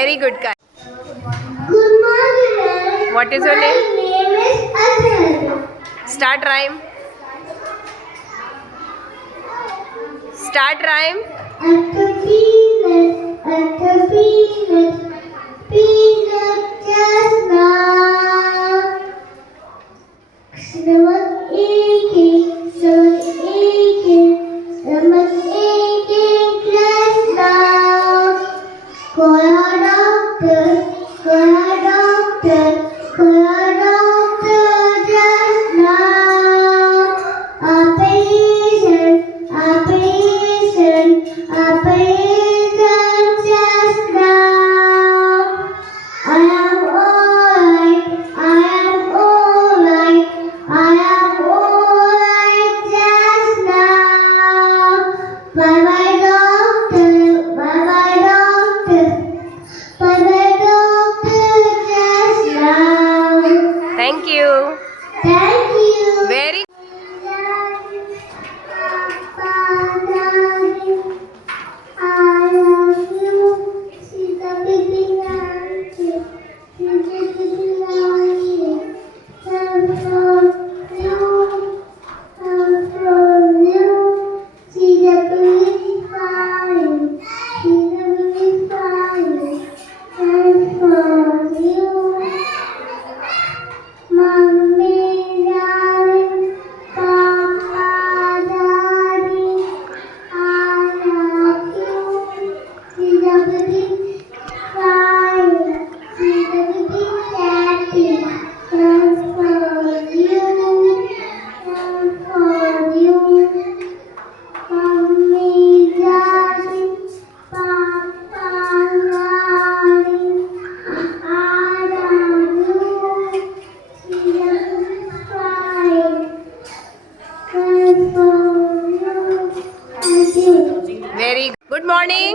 Very good, Kai. Good morning. What is your My name? name is Anjana. Start rhyme. Start rhyme. At the peanut just now. Stomach aching, stomach aching just now. Call a doctor, call a doctor just now. A patient just now. I am alright, just now. Bye bye doctor, just now. Thank you. Thank you. Very I love you. She's a baby auntie. She's a baby auntie. Love from you. Love from you. She's a baby fine. She's a baby fine. Love from you. Mommy, darling, Papa, darling, I love you. She's a baby crying. She's a baby happy. Love for you. Love for you. Mommy, darling, Papa, darling, I love you. She's a baby crying. Love for you. Thank you. very good morning.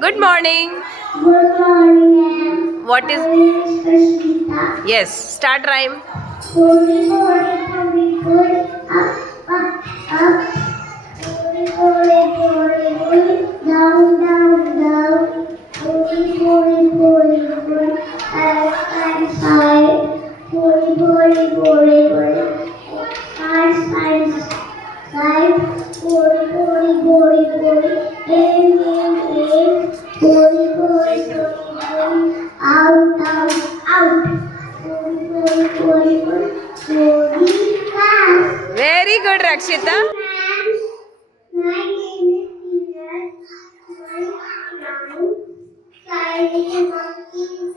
Good Good morning. morning. What is My name is Prashita. yes? Start rhyme. Holy, up, up. Holy, down, Holy, side. Holy, side. In. Holy, out. Holy, fast. Very good, Rakshita. My name is Peter. Flying monkeys,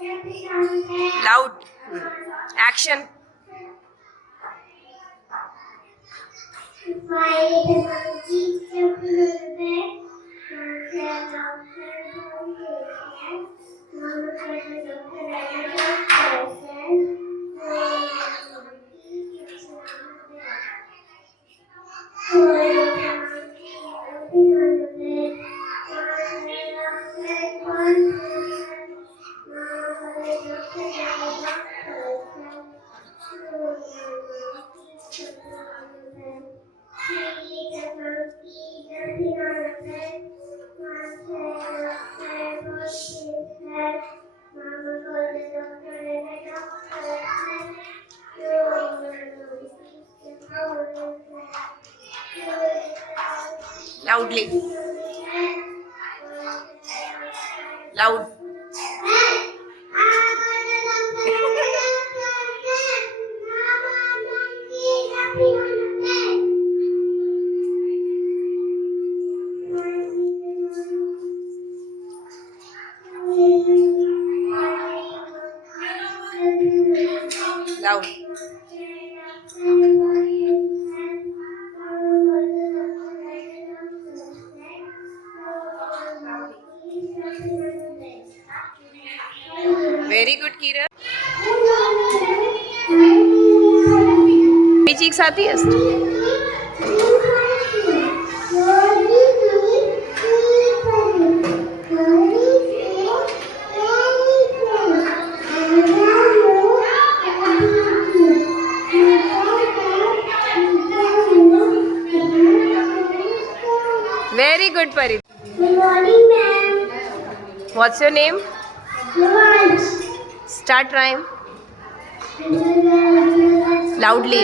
Loud. Action. flying monkeys jump on the bed. Mama said, Loudly. Loud. Loud. Very good, Kira. मी चीक साथी असते. Very good, Pari. Good morning, ma'am. What's your name? Lunch. Start rhyme. Loudly.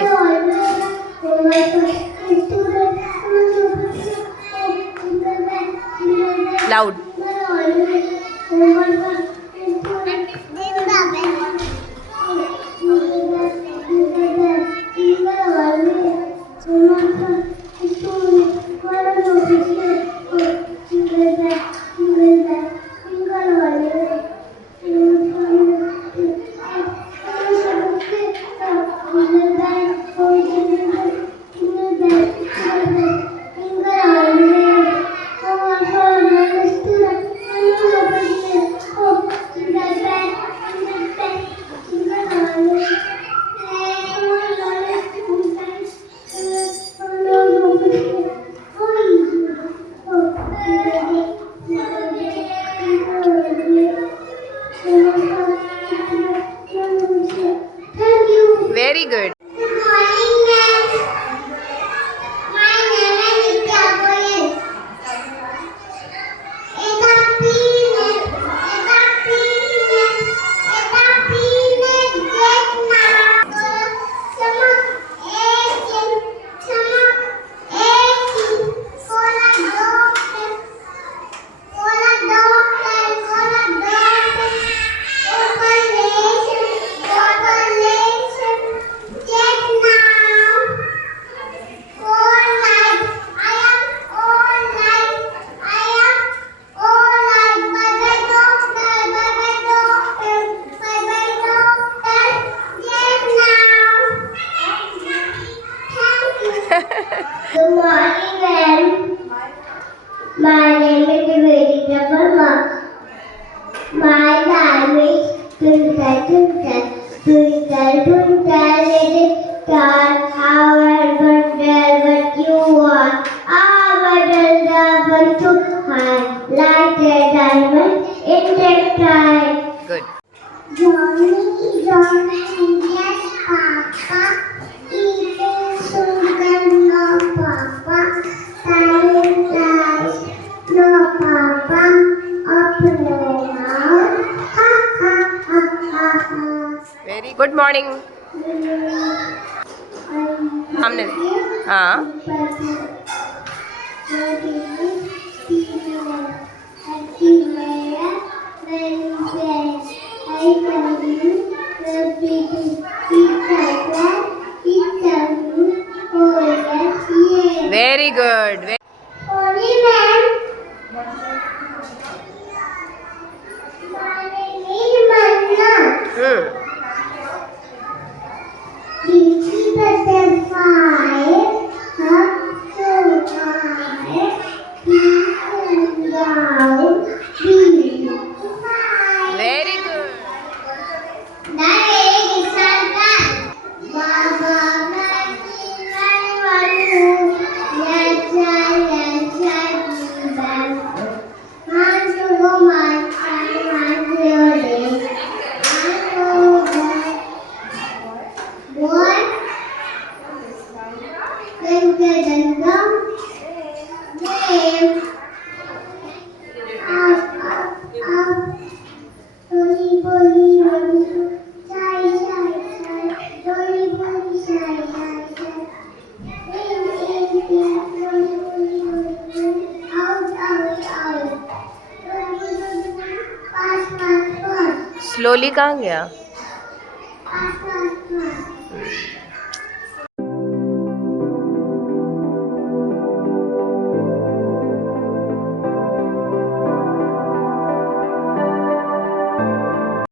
Loud. Very good. Good morning, ma'am. My name is Nitya Goyal. Eta peanut, get now. Sama, 18, Cola doctor, Operation, get now. All night, I am all night, bye-bye doctor, get now. Thank you. Good morning, ma'am. My name is Vedita Verma. My name is Twinkle, little star. How I wonder what you are. I wonder the to hide like a diamond in the sky. Good. Johnny, yes, Papa. Eating sugar, no, Papa. Silent lies, no, Papa. Open your mouth, ha, ha, ha, ha, ha. Very good morning. सामने हाँ very good. Only man. My name is Manna. Beauty butterfly, up so high, peaceful down, beautiful. Very good. Baba, Slowly कहाँ गया?